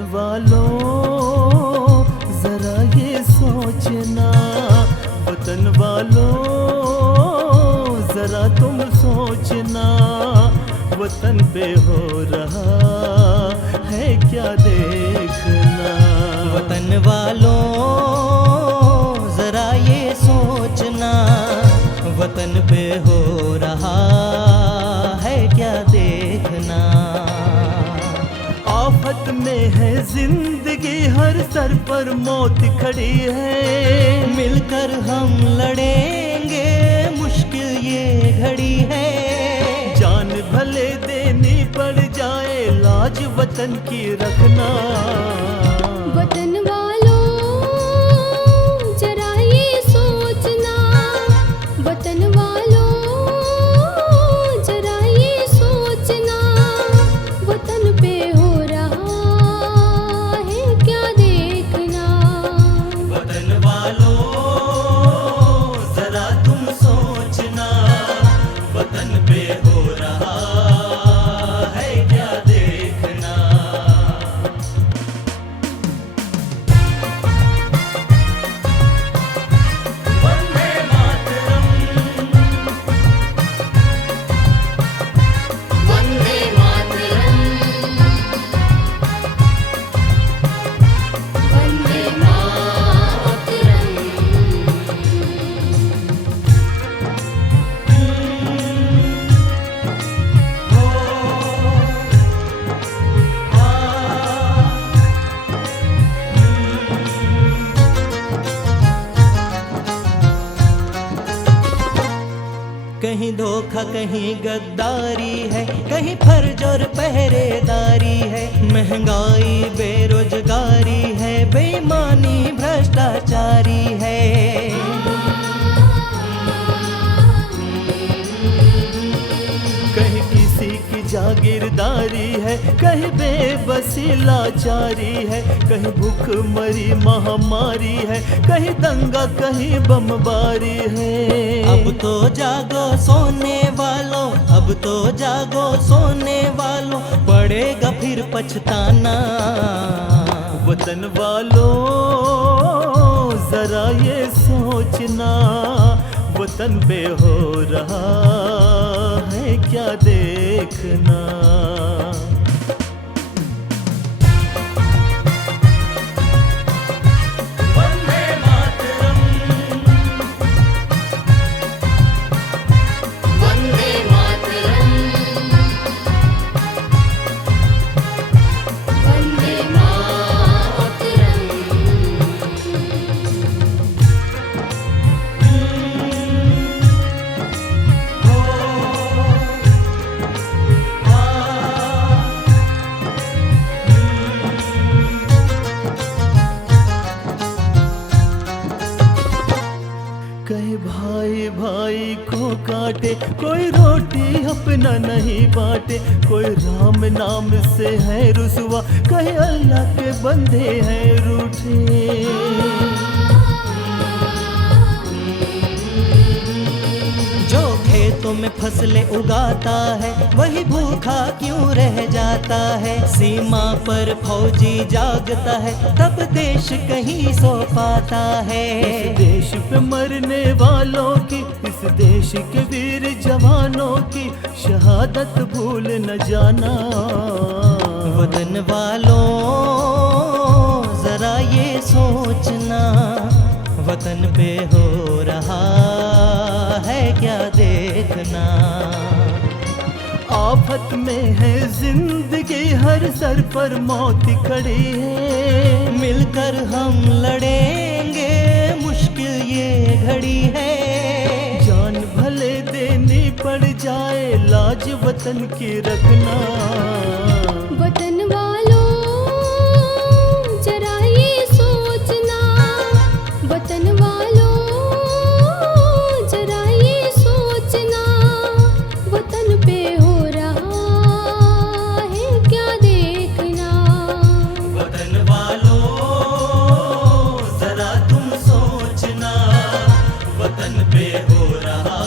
वतन वालों जरा ये सोचना, वतन वालों जरा तुम सोचना, वतन पे हो रहा है क्या देखना। वतन वालों जरा ये सोचना, वतन पे हो रहा है क्या देखना। आफत में है जिंदगी, हर सर पर मौत खड़ी है। मिलकर हम लड़ेंगे, मुश्किल ये घड़ी है। जान भले देनी पड़ जाए, लाज वतन की रखना। वतन वालों जरा ये सोचना, वतन वालों जरा ये सोचना, वतन पे हो रहा है क्या देखना। वतन वालों जरा तुम सोचना, वतन पे हो रहा है क्या देखना। वंदे मातरम, वंदे मातरम, वंदे मातरम। कहीं धोखा कहीं गद्दारी है, कहीं फर्ज और पहरेदारी है। महंगाई बेरोजगारी है, बेईमानी भ्रष्टाचारी है। कहीं किसी की जागीरदारी है, कहीं बेबसी लाचारी है। कहीं भूखमरी महामारी है, कहीं दंगा कहीं बमबारी है। अब तो जागो सोने वालों, अब तो जागो सोने वालों, पड़ेगा फिर पछताना। वतन वालों जरा ये सोचना, वतन पे हो रहा है क्या देखना। वंदे मातरम, वंदे मातरम, वंदे मातरम। कहीं भाई भाई को काटे, कोई रोटी अपना नहीं बांटे। कोई राम नाम से है रुसवा, कहीं अल्लाह के बंदे हैं रूठे। जो खेतों में फसलें उगाता है, वही भूखा क्यों रह जाता है। सीमा पर फौजी जागता है, तब देश कहीं सो पाता है। इस देश पे मरने वालों की, इस देश के वीर जवानों की शहादत भूल न जाना। वतन वालों जरा ये सोचना, वतन पे हो रहा है क्या देखना। आफत में है जिंदगी, हर सर पर मौत खड़ी है। मिलकर हम लड़ेंगे, मुश्किल ये घड़ी है। जान भले देनी पड़ जाए, लाज वतन की रखना। वतन वालों जरा ये सोचना, वतन वालों जरा ये सोचना, वतन पे हो रहा है क्या देखना। वतन वालों जरा तुम सोचना, वतन पे हो रहा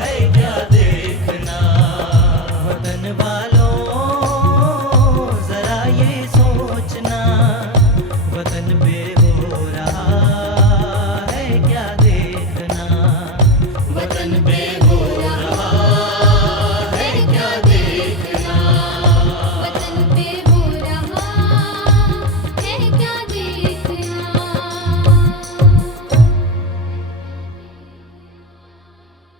है क्या देखना। वतन वालों